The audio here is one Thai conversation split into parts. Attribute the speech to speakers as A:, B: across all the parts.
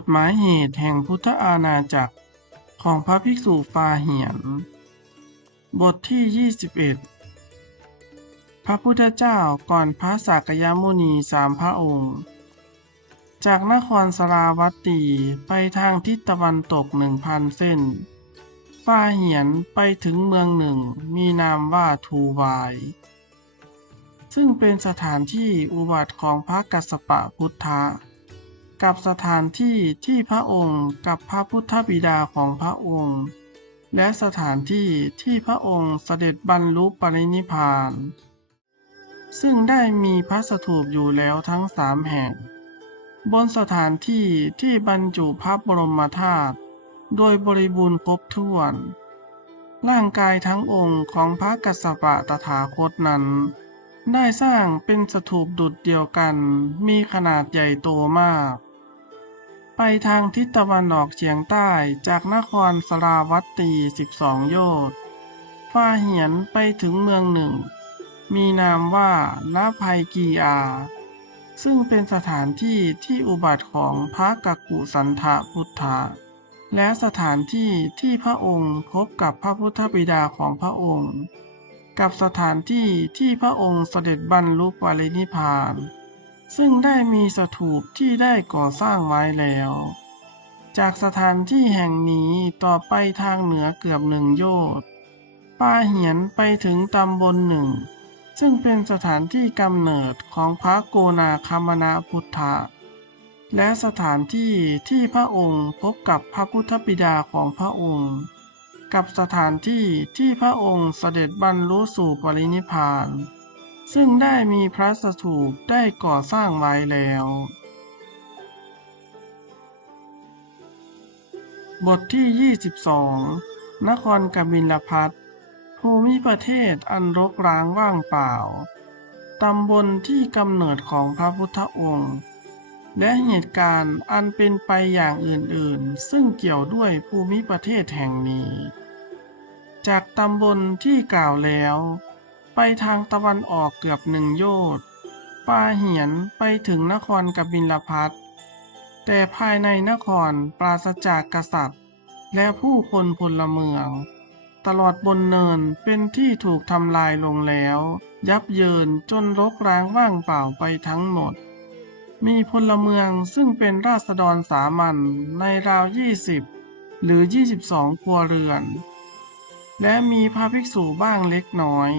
A: ดหมายเหตุแห่งพุทธอาณาจักรของพระภิกษุฟาเหียน บทที่ 21 พระพุทธเจ้าก่อนพระสากยมุนีสามพระองค์ จากนครสราวัตตีไปทางทิศตะวันตกหนึ่งพันเส้นฟาเหียนไปถึงเมืองหนึ่งมีนามว่าทูวาย ซึ่งเป็นสถานที่อุบัติของพระกัสสปะพุทธะ กับสถานที่ที่พระองค์กับพระพุทธบิดาของพระองค์ และสถานที่ที่พระองค์เสด็จบรรลุปรินิพพาน ซึ่งได้มีพระสถูปอยู่แล้วทั้งสามแห่ง บนสถานที่ที่บรรจุพระบรมธาตุโดยบริบูรณ์ครบถ้วน ร่างกายทั้งองค์ของพระกัสสปะตถาคตนั้นได้สร้างเป็นสถูปดุจเดียวกัน มีขนาดใหญ่โตมาก ไปทางทิศตะวันออกเฉียงใต้จากนครสราวัตตี12โยชน์ฟ้าเหียนไปถึงเมืองหนึ่ง มีนามว่าลาภัยกีอา ซึ่งเป็นสถานที่ที่อุบัติของพระกักกุสันทะพุทธะและสถานที่ที่พระองค์พบกับพระพุทธบิดาของพระองค์ กับสถานที่ที่พระองค์เสด็จบรรลุปรินิพพาน ซึ่งได้มีสถูปที่ได้ก่อสร้างไว้แล้ว จากสถานที่แห่งนี้ต่อไปทางเหนือเกือบหนึ่งโยชน์ป้าเหียนไปถึงตำบลหนึ่ง ซึ่งเป็นสถานที่กำเนิดของพระโกนาคามนาพุทธะและสถานที่ที่พระองค์พบกับพระพุทธบิดาของพระองค์ กับสถานที่ที่พระองค์เสด็จบรรลุสู่ปรินิพพาน ซึ่งได้มีพระสถูปได้ก่อสร้างไว้แล้ว บทที่ 22 นครกบิลพัทภูมิประเทศอันรกร้างว่างเปล่า ตำบลที่กำเนิดของพระพุทธองค์ และเหตุการณ์อันเป็นไปอย่างอื่นๆ ซึ่งเกี่ยวด้วยภูมิประเทศแห่งนี้ จากตำบลที่กล่าวแล้ว ไปทางตะวันออกเกือบหนึ่งโยชน์ปาเหียนไปถึงนครกบิลพัทแต่ภายในนครปราศจากกษัตริย์ และผู้คนพลเมือง ตลอดบนเนินเป็นที่ถูกทำลายลงแล้ว ยับเยินจนรกร้างว่างเปล่าไปทั้งหมด มีพลเมืองซึ่งเป็นราษฎรสามัญในราว 20 หรือ 22 ครัวเรือน และมีพระภิกษุบ้างเล็กน้อย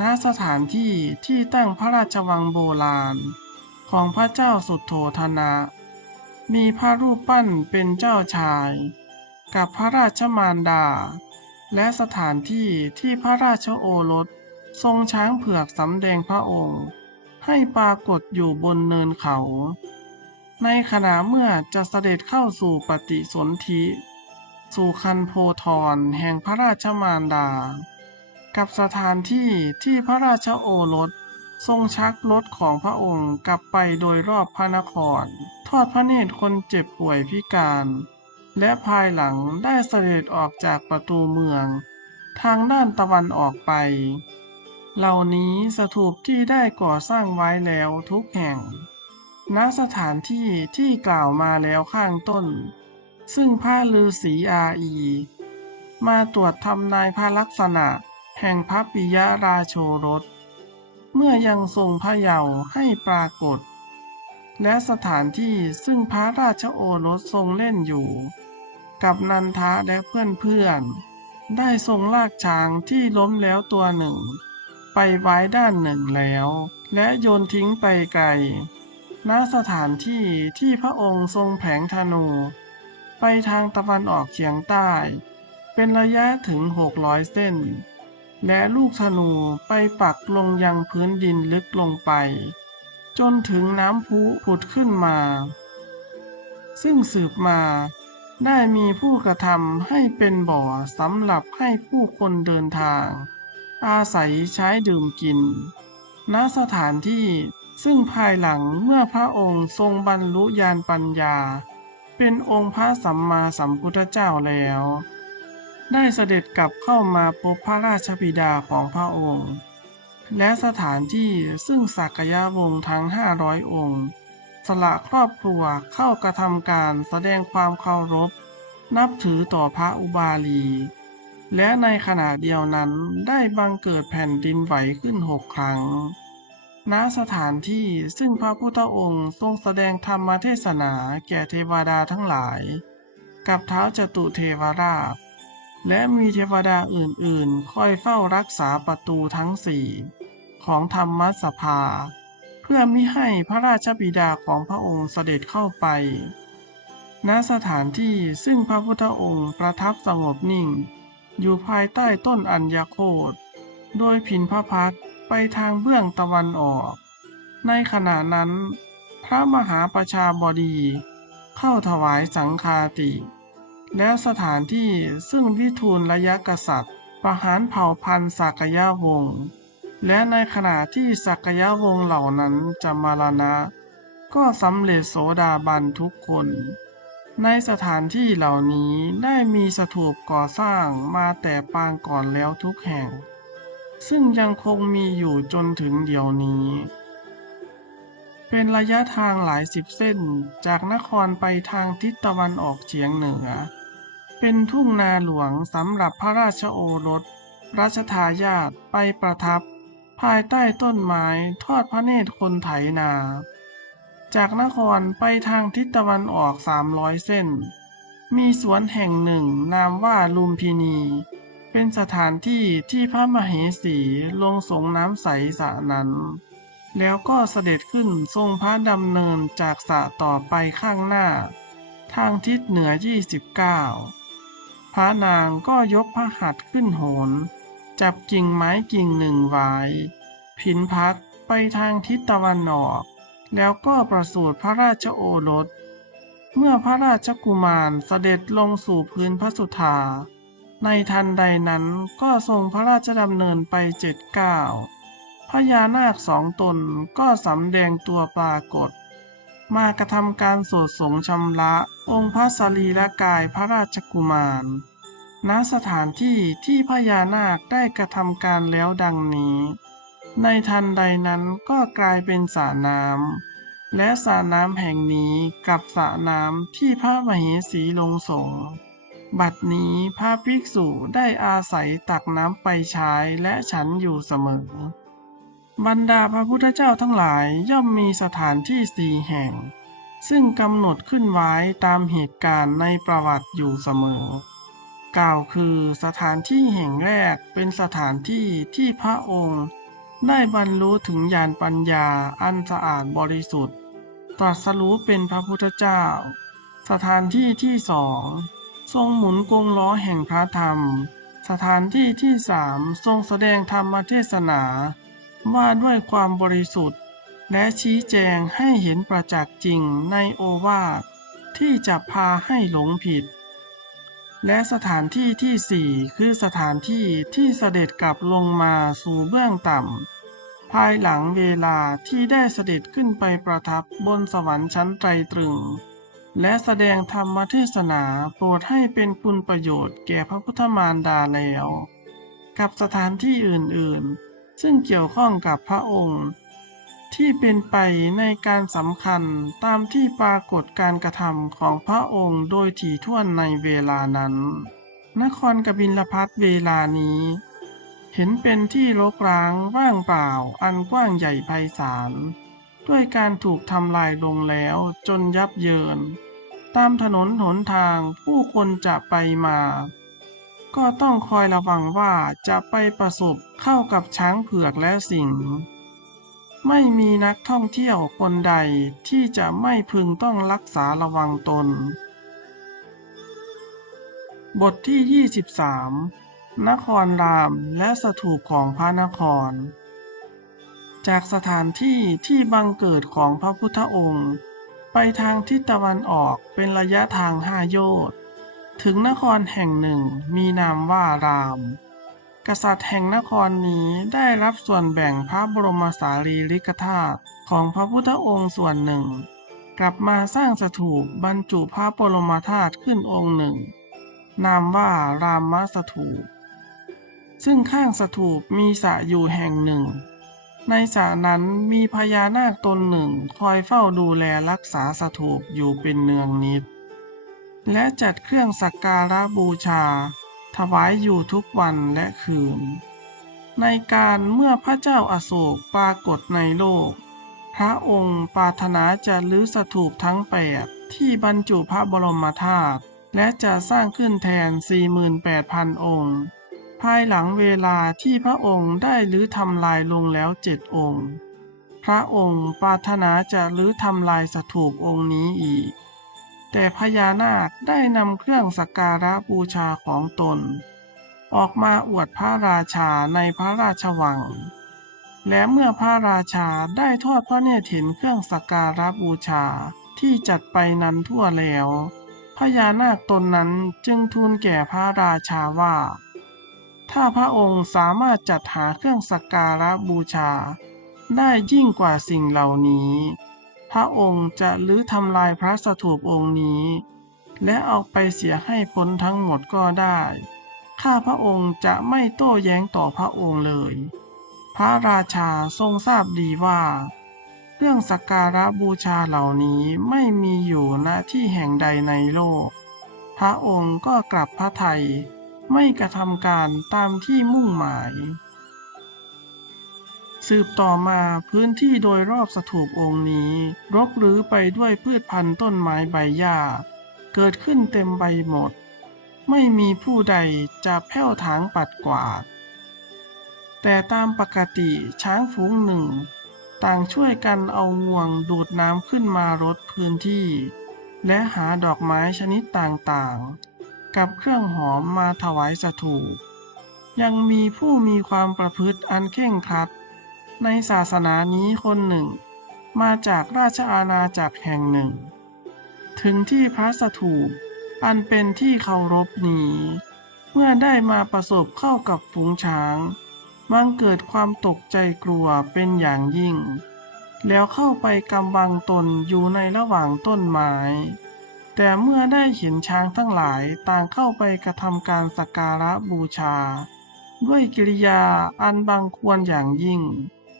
A: ณสถานที่ที่ตั้งพระราชวังโบราณ ของพระเจ้าสุโธธนะ มีพระรูปปั้นเป็นเจ้าชาย กับพระราชมารดา และสถานที่ที่พระราชโอรสทรงช้างเผือกสำแดงพระองค์ ให้ปรากฏอยู่บนเนินเขา ในขณะเมื่อจะเสด็จเข้าสู่ปฏิสนธิ สู่คันโพธรแห่งพระราชมารดา กับสถานที่ที่พระราชโอรส ทรงชักรถของพระองค์กลับไปโดยรอบพระนคร ทอดพระเนตรคนเจ็บป่วยพิการ และภายหลังได้เสด็จออกจากประตูเมือง ทางด้านตะวันออกไป เหล่านี้สถูปที่ได้ก่อสร้างไว้แล้วทุกแห่ง ณสถานที่ที่กล่าวมาแล้วข้างต้น ซึ่งพระฤาษีอาอี มาตรวจทำนายพระลักษณะ แห่งพระปิยราโชรส เมื่อยังทรงพระเยาว์ให้ปรากฏ และสถานที่ซึ่งพระราชโอรสทรงเล่นอยู่ กับนันทะและเพื่อนๆ ได้ทรงลากช้างที่ล้มแล้วตัวหนึ่ง ไปไว้ด้านหนึ่งแล้ว และโยนทิ้งไปไกลณสถานที่ที่พระองค์ทรงแผงธนู ไปทางตะวันออกเฉียงใต้ เป็นระยะถึง 600 เส้น และลูกธนูไปปักลงยังพื้นดินลึกลงไป จนถึงน้ำพุผุดขึ้นมา ซึ่งสืบมาได้มีผู้กระทำให้เป็นบ่อสำหรับให้ผู้คนเดินทาง อาศัยใช้ดื่มกิน ณสถานที่ซึ่งภายหลังเมื่อพระองค์ทรงบรรลุญาณปัญญา เป็นองค์พระสัมมาสัมพุทธเจ้าแล้ว ได้เสด็จกลับเข้ามาพบพระราชบิดาของพระองค์ และสถานที่ซึ่งสักยะวงศ์ทั้งห้าร้อยองค์ สละครอบครัวเข้ากระทำการแสดงความเคารพ นับถือต่อพระอุบาลี และในขณะเดียวนั้นได้บังเกิดแผ่นดินไหวขึ้นหกครั้ง ณ สถานที่ซึ่งพระพุทธองค์ทรงแสดงธรรมเทศนาแก่เทวดาทั้งหลาย กับเท้าจตุเทวราช และมีเทวดาอื่นๆ คอยเฝ้ารักษาประตูทั้งสี่ของธรรมสภา เพื่อมิให้พระราชบิดาของพระองค์เสด็จเข้าไป ณสถานที่ซึ่งพระพุทธองค์ประทับสงบนิ่ง อยู่ภายใต้ต้นอัญญโคตโดยผินพระพักไปทางเบื้องตะวันออก ในขณะนั้น พระมหาประชาบดี เข้าถวายสังฆาติ และสถานที่ซึ่งวิทูลระยะกษัตริย์ ประหารเผ่าพันธุ์สักยะวงศ์และในขณะที่สักยะวงศ์เหล่านั้นจะมรณะ ก็สำเร็จโสดาบันทุกคน ในสถานที่เหล่านี้ได้มีสถูปก่อสร้างมาแต่ปางก่อนแล้วทุกแห่ง ซึ่งยังคงมีอยู่จนถึงเดี๋ยวนี้ เป็นระยะทางหลายสิบเส้น จากนครไปทางทิศตะวันออกเฉียงเหนือ เป็นทุ่งนาหลวงสำหรับพระราชโอรส รัชทายาทไปประทับ ภายใต้ต้นไม้ทอดพระเนตรคนไถนา จากนครไปทางทิศตะวันออกสามร้อยเส้น มีสวนแห่งหนึ่งนามว่าลุมพินีเป็นสถานที่ที่พระมเหสีลงสงน้ำใสสะนั้น แล้วก็เสด็จขึ้นทรงพระดำเนินจากสระต่อไปข้างหน้า ทางทิศเหนือ 29 พระนางก็ยกพระหัตถ์ขึ้นโหน จับกิ่งไม้กิ่งหนึ่งไว้ผินพัดไปทางทิศตะวันออก แล้วก็ประสูติพระราชโอรส เมื่อพระราชกุมารเสด็จลงสู่พื้นพระสุธาในทันใดนั้นก็ทรงพระราชดำเนินไปเจ็ดเก้า พญานาคสองตนก็สำแดงตัวปรากฏ มากระทำการโสดสงชำระองค์พระสรีระกายพระราชกุมาร ณสถานที่ที่พญานาคได้กระทำการแล้วดังนี้ ในทันใดนั้นก็กลายเป็นสระน้ำและสระน้ำแห่งนี้กับสระน้ำที่พระมเหสีลงสงบัดนี้พระภิกษุได้อาศัยตักน้ำไปใช้และฉันอยู่เสมอ บรรดาพระพุทธเจ้าทั้งหลายย่อมมีสถานที่สี่แห่ง ซึ่งกำหนดขึ้นไว้ตามเหตุการณ์ในประวัติอยู่เสมอ กล่าวคือสถานที่แห่งแรกเป็นสถานที่ที่พระองค์ได้บรรลุถึงญาณปัญญาอันสะอาดบริสุทธิ์ ตรัสรู้เป็นพระพุทธเจ้า สถานที่ที่สองทรงหมุนกงล้อแห่งพระธรรม สถานที่ที่สามทรงแสดงธรรมเทศนา ว่าด้วยความบริสุทธิ์ และชี้แจงให้เห็นประจักษ์จริงในโอวาทที่จะพาให้หลงผิด และสถานที่ที่สี่คือสถานที่ที่เสด็จกลับลงมาสู่เบื้องต่ำ ภายหลังเวลาที่ได้เสด็จขึ้นไปประทับบนสวรรค์ชั้นไตรตรึง และแสดงธรรมเทศนาโปรดให้เป็นคุณประโยชน์แก่พระพุทธมารดาแล้ว กับสถานที่อื่นๆ ซึ่งเกี่ยวข้องกับพระองค์ ที่เป็นไปในการสำคัญตามที่ปรากฏการกระทำของพระองค์โดยถี่ถ้วนในเวลานั้น นครกบิลพัทเวลานี้ เห็นเป็นที่รกร้างว่างเปล่าอันกว้างใหญ่ไพศาลด้วยการถูกทำลายลงแล้วจนยับเยิน ตามถนนหนทางผู้คนจะไปมา ก็ต้องคอยระวังว่าจะไปประสบเข้ากับช้างเผือกและสิงไม่มีนักท่องเที่ยวคนใดที่จะไม่พึงต้องรักษาระวังตน บทที่ 23 นครรามและสถูปของพระนคร จากสถานที่ที่บังเกิดของพระพุทธองค์ ไปทางทิศตะวันออกเป็นระยะทางห้าโยชน์ ถึงนครแห่งหนึ่งมีนามว่าราม กษัตริย์แห่งนครนี้ได้รับส่วนแบ่งพระบรมสารีริกธาตุของพระพุทธองค์ส่วนหนึ่ง กลับมาสร้างสถูปบรรจุพระบรมธาตุขึ้นองค์หนึ่ง นามว่ารามสถูป ซึ่งข้างสถูปมีสระอยู่แห่งหนึ่ง ในสระนั้นมีพญานาคตนหนึ่งคอยเฝ้าดูแลรักษาสถูปอยู่เป็นเนืองนิด และจัดเครื่องสักการะบูชา ถวายอยู่ทุกวันและคืน ในการเมื่อพระเจ้าอาโศกปรากฏในโลก พระองค์ปรารถนาจะลื้อสถูปทั้งแปดที่บรรจุพระบรมธาตุและจะสร้างขึ้นแทน 48,000 องค์ ภายหลังเวลาที่พระองค์ได้ลื้อทำลายลงแล้วเจ็ดองค์ พระองค์ปรารถนาจะลื้อทำลายสถูปองค์นี้อีก แต่พญานาคได้นำเครื่องสักการะบูชาของตน ออกมาอวดพระราชาในพระราชวัง และเมื่อพระราชาได้ทอดพระเนตรเห็นเครื่องสักการะบูชาที่จัดไปนั้นทั่วแล้ว พญานาคตนนั้นจึงทูลแก่พระราชาว่า ถ้าพระองค์สามารถจัดหาเครื่องสักการะบูชา ได้ยิ่งกว่าสิ่งเหล่านี้ ระองค์จะลื้อทำลายพระสถูปองค์นี้ และเอาไปเสียให้พ้นทั้งหมดก็ได้ ข้าพระองค์จะไม่โต้แย้งต่อพระองค์เลย พระราชาทรงทราบดีว่า เรื่องสักการะบูชาเหล่านี้ไม่มีอยู่ณที่แห่งใดในโลก พระองค์ก็กลับพระไทยไม่กระทำการตามที่มุ่งหมาย สืบต่อมาพื้นที่โดยรอบสถูปองค์นี้ รกรือไปด้วยพืชพันธุ์ต้นไม้ใบหญ้า เกิดขึ้นเต็มใบหมด ไม่มีผู้ใดจะแผ่วถางปัดกวาด แต่ตามปกติช้างฝูงหนึ่ง ต่างช่วยกันเอางวงดูดน้ำขึ้นมารดพื้นที่ และหาดอกไม้ชนิดต่างๆ กับเครื่องหอมมาถวายสถูปยังมีผู้มีความประพฤติอันเข่งครัด ในศาสนานี้คนหนึ่ง มาจากราชอาณาจักรแห่งหนึ่ง ถึงที่พระสถูปอันเป็นที่เคารพนี้ เมื่อได้มาประสบเข้ากับฝูงช้างบังเกิดความตกใจกลัวเป็นอย่างยิ่ง แล้วเข้าไปกำบังตนอยู่ในระหว่างต้นไม้ แต่เมื่อได้เห็นช้างทั้งหลายต่างเข้าไปกระทำการสักการะบูชา ด้วยกิริยาอันบังควรอย่างยิ่ง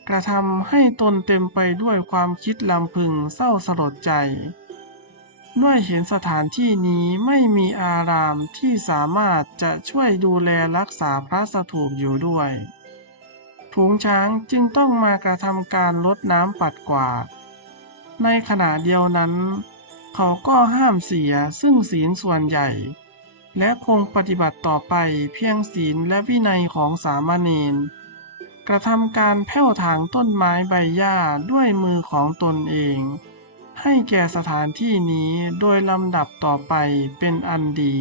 A: กระทำให้ตนเต็มไปด้วยความคิดลำพึงเศร้าสลดใจ ด้วยเห็นสถานที่นี้ไม่มีอารามที่สามารถจะช่วยดูแลรักษาพระสถูปอยู่ด้วยฝูงช้างจึงต้องมากระทำการลดน้ำปัดกวาด ในขณะเดียวนั้น เขาก็ห้ามเสียซึ่งศีลส่วนใหญ่ และคงปฏิบัติต่อไปเพียงศีลและวินัยของสามเณร กระทำการแผ่วถางต้นไม้ใบหญ้าด้วยมือของตนเอง ให้แก่สถานที่นี้โดยลำดับต่อไปเป็นอันดี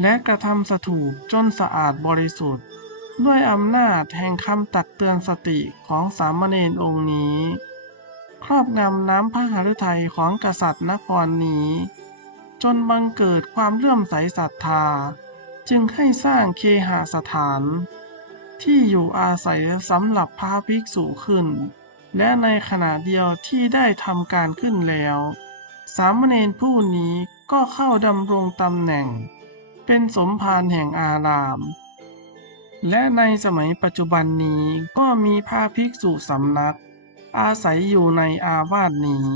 A: และกระทำสถูปจนสะอาดบริสุทธิ์ ด้วยอำนาจแห่งคำตักเตือนสติของสามเณรองค์นี้ ครอบงำน้ำพระหฤทัยของกษัตริย์นครนี้ จนบังเกิดความเลื่อมใสศรัทธา จึงให้สร้างเคหสถาน ที่อยู่อาศัยสำหรับพระภิกษุขึ้น และในขณะเดียวที่ได้ทำการขึ้นแล้ว สามเณรผู้นี้ก็เข้าดำรงตำแหน่ง เป็นสมภารแห่งอาราม และในสมัยปัจจุบันนี้ก็มีพระภิกษุสำนัก อาศัยอยู่ในอาวาสนี้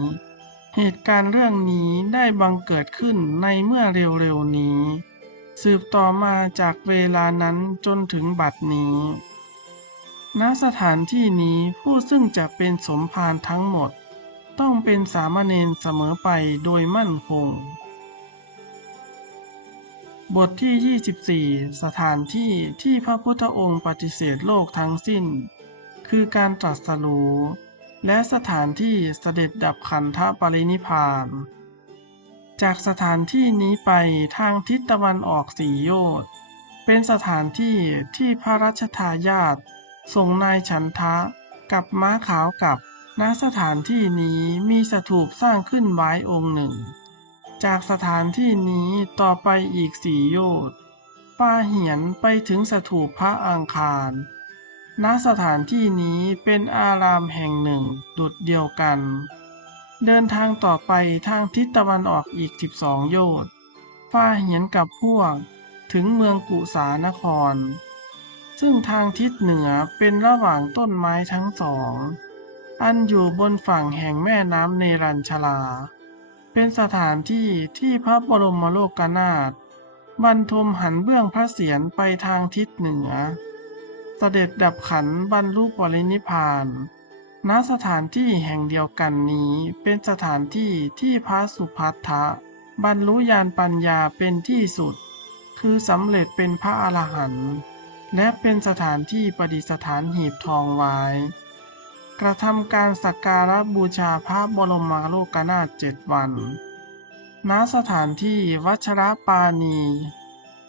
A: เหตุการณ์เรื่องนี้ได้บังเกิดขึ้นในเมื่อเร็วๆนี้ สืบต่อมาจากเวลานั้นจนถึงบัดนี้ ณ สถานที่นี้ผู้ซึ่งจะเป็นสมภารทั้งหมด ต้องเป็นสามเณรเสมอไปโดยมั่นคง บทที่ 24 สถานที่ที่พระพุทธองค์ปฏิเสธโลกทั้งสิ้น คือการตรัสรู้และสถานที่เสด็จดับขันธปรินิพพาน จากสถานที่นี้ไปทางทิศตะวันออกสี่โยชน์ เป็นสถานที่ที่พระราชทายาทส่งนายฉันทะกับม้าขาวกับณสถานที่นี้มีสถูปสร้างขึ้นไว้องค์หนึ่ง จากสถานที่นี้ต่อไปอีกสี่โยชน์ป้าเหียนไปถึงสถูปพระอังคารณสถานที่นี้เป็นอารามแห่งหนึ่งดุดเดียวกัน เดินทางต่อไปทางทิศตะวันออกอีก 12 โยชน์ฟ้าเหียนกับพวก ถึงเมืองกุสานคร ซึ่งทางทิศเหนือเป็นระหว่างต้นไม้ทั้งสอง อันอยู่บนฝั่งแห่งแม่น้ำเนรัญชลา เป็นสถานที่ที่พระบรมโลกนาถบรรทมหันเบื้องพระเศียรไปทางทิศเหนือ เสด็จดับขันบรรลุปรินิพพาน ณสถานที่แห่งเดียวกันนี้เป็นสถานที่ที่พระสุพัทธะบรรลุญาณปัญญาเป็นที่สุด คือสำเร็จเป็นพระอรหันต์และเป็นสถานที่ประดิษฐานหีบทองไว้ กระทำการสักการะบูชาพระบรมโลกนาถเจ็ดวัน ณสถานที่วัชรปานี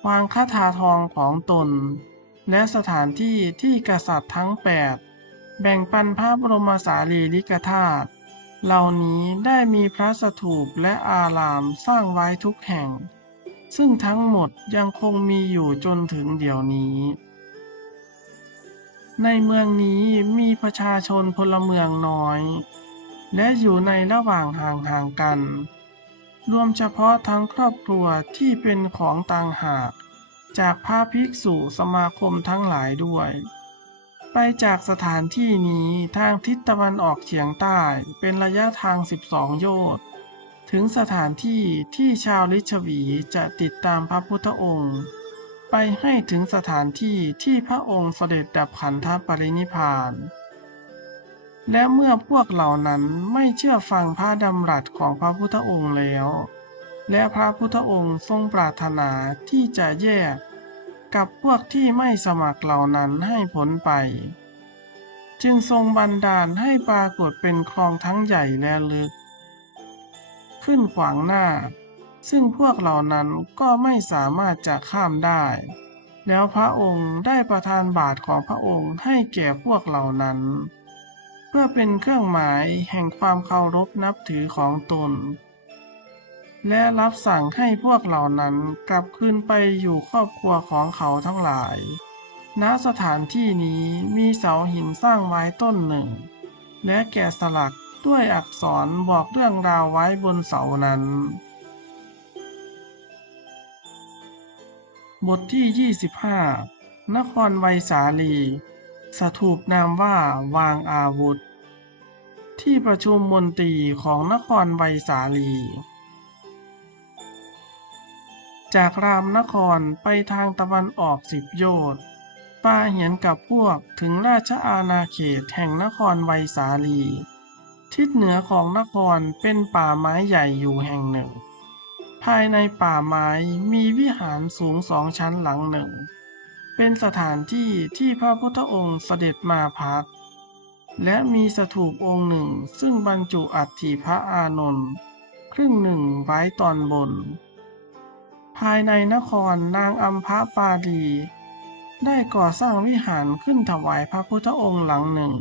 A: วางคาถาทองของตน และสถานที่ที่กษัตริย์ทั้งแปด แบ่งปันพระบรมสารีริกธาตุเหล่านี้ได้มีพระสถูปและอารามสร้างไว้ทุกแห่ง ซึ่งทั้งหมดยังคงมีอยู่จนถึงเดี๋ยวนี้ ในเมืองนี้มีประชาชนพลเมืองน้อย และอยู่ในระหว่างห่างๆกัน รวมเฉพาะทั้งครอบครัวที่เป็นของต่างหาก จากพระภิกษุสมาคมทั้งหลายด้วย ไปจากสถานที่นี้ทางทิศตะวันออกเฉียงใต้เป็นระยะทาง 12 โยชน์ถึงสถานที่ที่ชาวลิชวีจะติดตามพระพุทธองค์ ไปให้ถึงสถานที่ที่พระองค์เสด็จดับขันธปรินิพพาน และเมื่อพวกเหล่านั้นไม่เชื่อฟังพระดำรัสของพระพุทธองค์แล้ว และพระพุทธองค์ทรงปรารถนาที่จะแยก กับพวกที่ไม่สมัครเหล่านั้นให้พ้นไป จึงทรงบันดาลให้ปรากฏเป็นคลองทั้งใหญ่และลึก ขึ้นขวางหน้า ซึ่งพวกเหล่านั้นก็ไม่สามารถจะข้ามได้ แล้วพระองค์ได้ประทานบาทของพระองค์ให้แก่พวกเหล่านั้น เพื่อเป็นเครื่องหมายแห่งความเคารพนับถือของตน และรับสั่งให้พวกเหล่านั้นกลับคืนไปอยู่ครอบครัวของเขาทั้งหลาย ณ สถานที่นี้มีเสาหินสร้างไว้ต้นหนึ่ง และแกะสลักด้วยอักษรบอกเรื่องราวไว้บนเสานั้น บทที่ 25 นครไวสาลี สถูปนามว่าวางอาวุธ ที่ประชุมมนตรีของนครไวสาลี จากรามนครไปทางตะวันออกสิบโยชน์ป้าเห็นกับพวกถึงราชอาณาเขตแห่งนครไวสาลี ทิศเหนือของนครเป็นป่าไม้ใหญ่อยู่แห่งหนึ่ง ภายในป่าไม้มีวิหารสูงสองชั้นหลังหนึ่ง เป็นสถานที่ที่พระพุทธองค์เสด็จมาพัก และมีสถูปองค์หนึ่งซึ่งบรรจุอัฐิพระอานนท์ครึ่งหนึ่งไว้ตอนบนายในนครนางอัมพาปาดี ได้ก่อสร้างวิหารขึ้นถวายพระพุทธองค์หลังหนึ่ง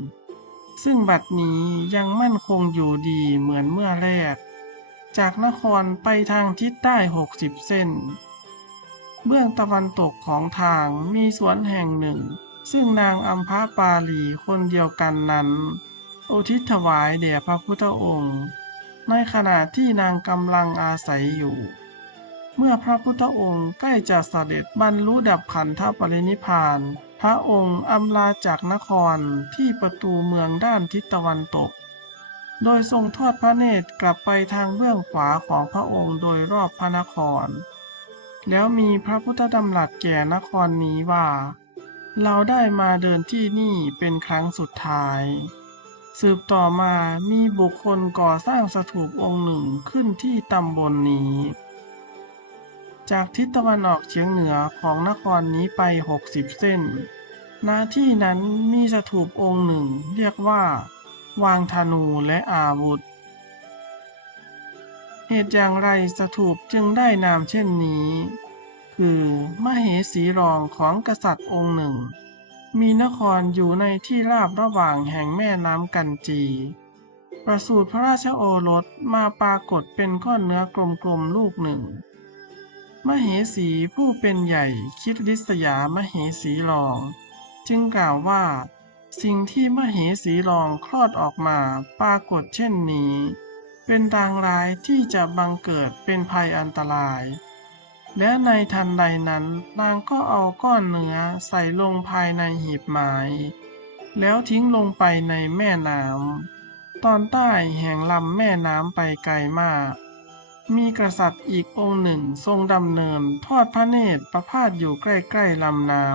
A: ซึ่งบัดนี้ยังมั่นคงอยู่ดีเหมือนเมื่อแรก จากนครไปทางทิศใต้หกสิบเส้น เบื้องตะวันตกของทางมีสวนแห่งหนึ่ง ซึ่งนางอัมพาปาลีคนเดียวกันนั้น อุทิศถวายแด่พระพุทธองค์ ในขณะที่นางกำลังอาศัยอยู่ เมื่อพระพุทธองค์ใกล้จะเสด็จบรรลุดับขันธปรินิพาน พระองค์อำลาจากนครที่ประตูเมืองด้านทิศตะวันตก โดยทรงทอดพระเนตรกลับไปทางเบื้องขวาของพระองค์โดยรอบพระนคร แล้วมีพระพุทธดำรัสแก่นครนี้ว่า เราได้มาเดินที่นี่เป็นครั้งสุดท้ายสืบต่อมามีบุคคลก่อสร้างสถูปองค์หนึ่งขึ้นที่ตำบลนนี้ จากทิศตะวันออกเฉียงเหนือของนครนี้ไป60เส้น ณ ที่นั้นมีสถูปองค์หนึ่งเรียกว่า วางธนูและอาวุธ เหตุอย่างไรสถูปจึงได้นามเช่นนี้ คือมเหสีรองของกษัตริย์องค์หนึ่ง มีนครอยู่ในที่ราบระหว่างแห่งแม่น้ำกันจีประสูติพระราชโอรสมาปรากฏเป็นก้อนเนื้อกลมๆลูกหนึ่ง มเหสีผู้เป็นใหญ่คิดริษยามเหสีรอง จึงกล่าวว่า สิ่งที่มเหสีรองคลอดออกมาปรากฏเช่นนี้ เป็นทางร้ายที่จะบังเกิดเป็นภัยอันตราย และในทันใดนั้นนางก็เอาก้อนเนื้อใส่ลงภายในหีบไม้แล้วทิ้งลงไปในแม่น้ำตอนใต้แห่งลำแม่น้ำไปไกลมาก มีกษัตริย์อีกองค์หนึ่งทรงดำเนินทอดพระเนตรประพาสอยู่ใกล้ๆลำน้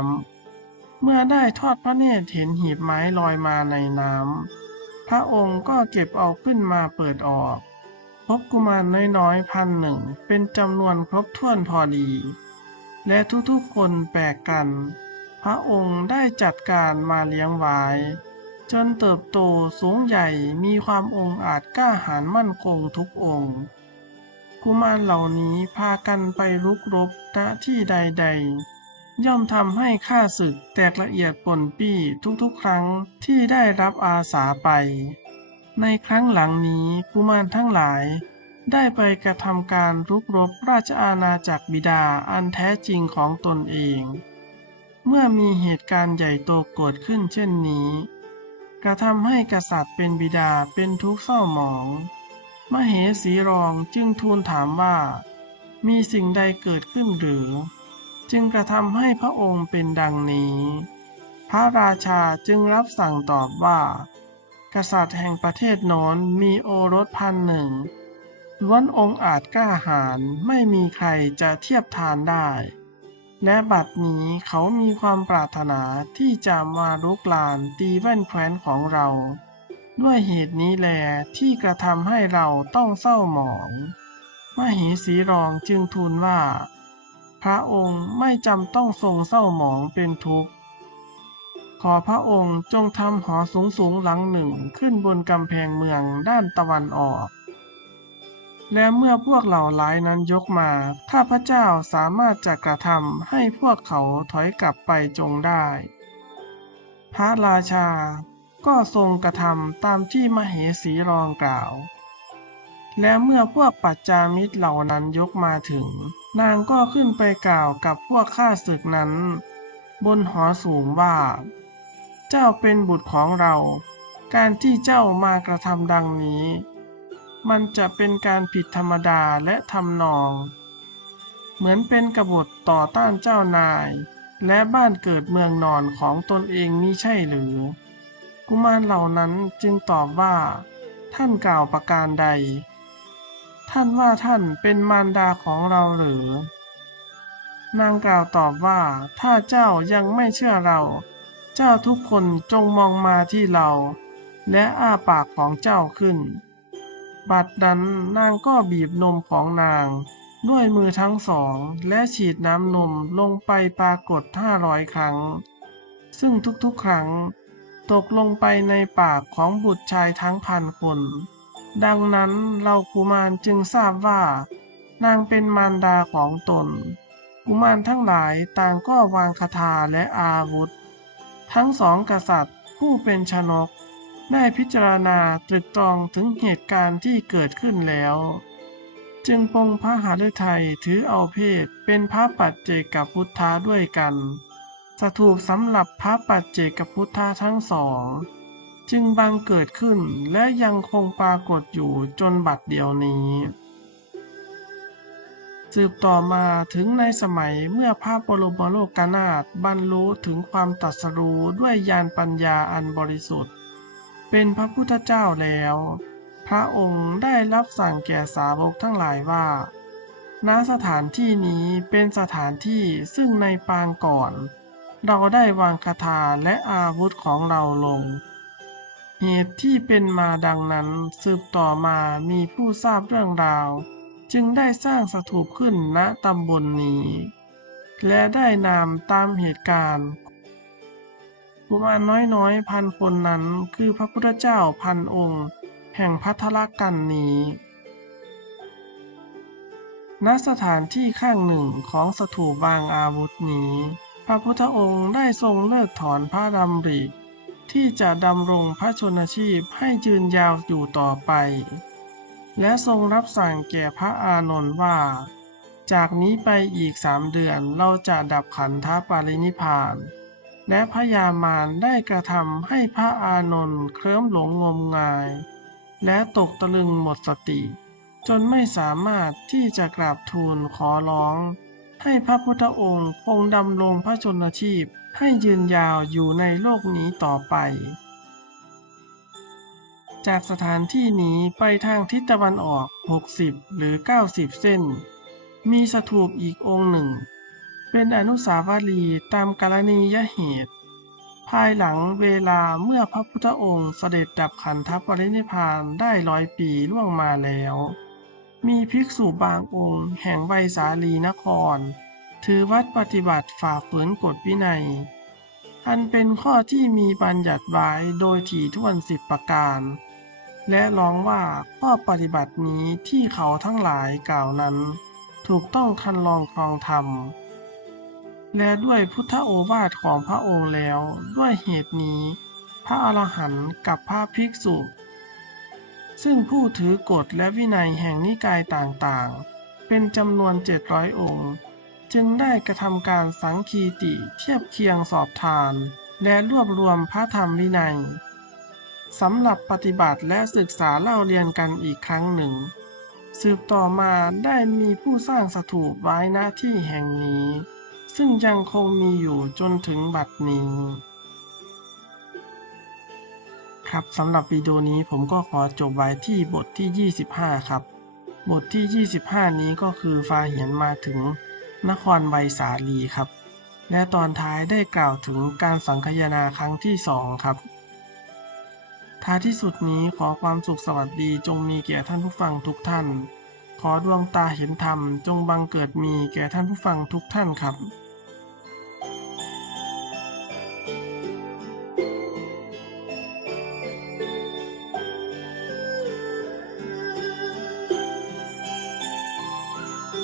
A: ำ เมื่อได้ทอดพระเนตรเห็นหีบไม้ลอยมาในน้ำ พระองค์ก็เก็บเอาขึ้นมาเปิดออก พบกุมารน้อยๆพันหนึ่งเป็นจำนวนครบถ้วนพอดี และทุกๆคนแปลกกัน พระองค์ได้จัดการมาเลี้ยงไว้จนเติบโตสูงใหญ่มีความองอาจกล้าหาญมั่นคงทุกองค์ กุมารเหล่านี้พากันไปรุกรบณที่ใดๆ ย่อมทำให้ข้าศึกแตกละเอียดปนปี้ทุกๆ ครั้งที่ได้รับอาสาไป ในครั้งหลังนี้กุมารทั้งหลาย ได้ไปกระทำการรุกรบราชอาณาจักรบิดาอันแท้จริงของตนเอง เมื่อมีเหตุการณ์ใหญ่โตเกิดขึ้นเช่นนี้ กระทำให้กษัตริย์เป็นบิดาเป็นทุกข์เศร้าหมอง มเหสีรองจึงทูลถามว่า มีสิ่งใดเกิดขึ้นหรือ จึงกระทำให้พระองค์เป็นดังนี้ พระราชาจึงรับสั่งตอบว่า กษัตริย์แห่งประเทศโน้นมีโอรสพันหนึ่งล้วนองค์อาจกล้าหาญไม่มีใครจะเทียบทานได้ และบัดนี้เขามีความปรารถนาที่จะมารุกลานตีแว่นแคว้นของเรา ด้วยเหตุนี้แลที่กระทำให้เราต้องเศร้าหมองมเหสีรองจึงทูลว่า พระองค์ไม่จำต้องทรงเศร้าหมองเป็นทุกข์ ขอพระองค์จงทำหอสูงสูงๆหลังหนึ่งขึ้นบนกำแพงเมืองด้านตะวันออก และเมื่อพวกเหล่าร้ายนั้นยกมาข้าพระเจ้าสามารถจะกระทำให้พวกเขาถอยกลับไปจงได้ พระราชา ก็ทรงกระทำตามที่มเหสีรองกล่าว และเมื่อพวกปัจจามิตรเหล่านั้นยกมาถึง นางก็ขึ้นไปกล่าวกับพวกข้าศึกนั้น บนหอสูงว่า เจ้าเป็นบุตรของเรา การที่เจ้ามากระทำดังนี้ มันจะเป็นการผิดธรรมดาและทำนอง เหมือนเป็นกบฏต่อต้านเจ้านาย และบ้านเกิดเมืองนอนของตนเองมิใช่หรือ กุมารเหล่านั้นจึงตอบว่า ท่านกล่าวประการใด ท่านว่าท่านเป็นมารดาของเราหรือ นางกล่าวตอบว่า ถ้าเจ้ายังไม่เชื่อเรา เจ้าทุกคนจงมองมาที่เรา และอ้าปากของเจ้าขึ้น บัดนั้นนางก็บีบนมของนาง ด้วยมือทั้งสอง และฉีดน้ำนมลงไปปรากฏห้าร้อยครั้ง ซึ่งทุกๆครั้ง ตกลงไปในปากของบุตรชายทั้งพันคน ดังนั้นเรากุมารจึงทราบว่า นางเป็นมารดาของตน กุมารทั้งหลายต่างก็วางคาถาและอาวุธ ทั้งสองกษัตริย์ผู้เป็นชนก ได้พิจารณาตรึกตรองถึงเหตุการณ์ที่เกิดขึ้นแล้ว จึงปงพระหฤทัยถือเอาเพศเป็นพระปัจเจกพุทธาด้วยกัน สถูปสำหรับพระปัจเจกพุทธาทั้งสอง จึงบังเกิดขึ้นและยังคงปรากฏอยู่จนบัดเดียวนี้ สืบต่อมาถึงในสมัยเมื่อพระบรมโลกนาถบรรลุถึงความตรัสรู้ด้วยญาณปัญญาอันบริสุทธิ์ เป็นพระพุทธเจ้าแล้ว พระองค์ได้รับสั่งแก่สาวกทั้งหลายว่าณสถานที่นี้เป็นสถานที่ซึ่งในปางก่อน เราได้วางคาถาและอาวุธของเราลง เหตุที่เป็นมาดังนั้นสืบต่อมามีผู้ทราบเรื่องราว จึงได้สร้างสถูปขึ้นณตำบลนนี้ และได้นามตามเหตุการณ์กุมารน้อยๆ พันคนนั้นคือพระพุทธเจ้าพันองค์ แห่งพัทรกันนี้ณสถานที่ข้างหนึ่งของสถูปวางอาวุธนี้ พระพุทธองค์ได้ทรงเลิกถอนพระดำริที่จะดำรงพระชนชีพให้ยืนยาวอยู่ต่อไป และทรงรับสั่งแก่พระอานนท์ว่า จากนี้ไปอีกสามเดือนเราจะดับขันธปรินิพานและพระยามารได้กระทำให้พระอานนท์เคลิ้มหลงงมงาย และตกตะลึงหมดสติ จนไม่สามารถที่จะกราบทูลขอร้อง ให้พระพุทธองค์คงดำรงพระชนชีพให้ยืนยาวอยู่ในโลกนี้ต่อไป จากสถานที่นี้ไปทางทิศตะวันออก 60 หรือ 90 เส้น มีสถูปอีกองค์หนึ่ง เป็นอนุสาวรีย์ตามกรณียเหตุ ภายหลังเวลาเมื่อพระพุทธองค์เสด็จดับขันธปรินิพพานได้ร้อยปีล่วงมาแล้ว มีภิกษุบางองค์ แห่งไวยสาลีนคร ถือวัดปฏิบัติฝ่าฝืนกฎวินัย อันเป็นข้อที่มีบัญญัติไว้โดยถี่ถ้วนสิบประการ และร้องว่าข้อปฏิบัตินี้ที่เขาทั้งหลายกล่าวนั้น ถูกต้องคันลองครองธรรม และด้วยพุทธโอวาทของพระองค์แล้วด้วยเหตุนี้ พระอรหันต์กับพระภิกษุ ซึ่งผู้ถือกฎและวินัยแห่งนิกายต่างๆ เป็นจำนวนเจ็ดร้อยองค์ จึงได้กระทำการสังคีติเทียบเคียงสอบทาน และรวบรวมพระธรรมวินัยสำหรับปฏิบัติและศึกษาเล่าเรียนกันอีกครั้งหนึ่ง สืบต่อมาได้มีผู้สร้างสถูปไว้ณที่แห่งนี้ ซึ่งยังคงมีอยู่จนถึงบัดนี้ ครับสำหรับวิดีโอนี้ผมก็ขอจบไว้ที่บทที่ 25 ครับ บทที่ 25 นี้ก็คือฟาเหียนมาถึงนครไวยสาลีครับ และตอนท้ายได้กล่าวถึงการสังคายนาครั้งที่สองครับท้ายที่สุดนี้ขอความสุขสวัสดีจงมีแก่ท่านผู้ฟังทุกท่าน ขอดวงตาเห็นธรรมจงบังเกิดมีแก่ท่านผู้ฟังทุกท่านครับ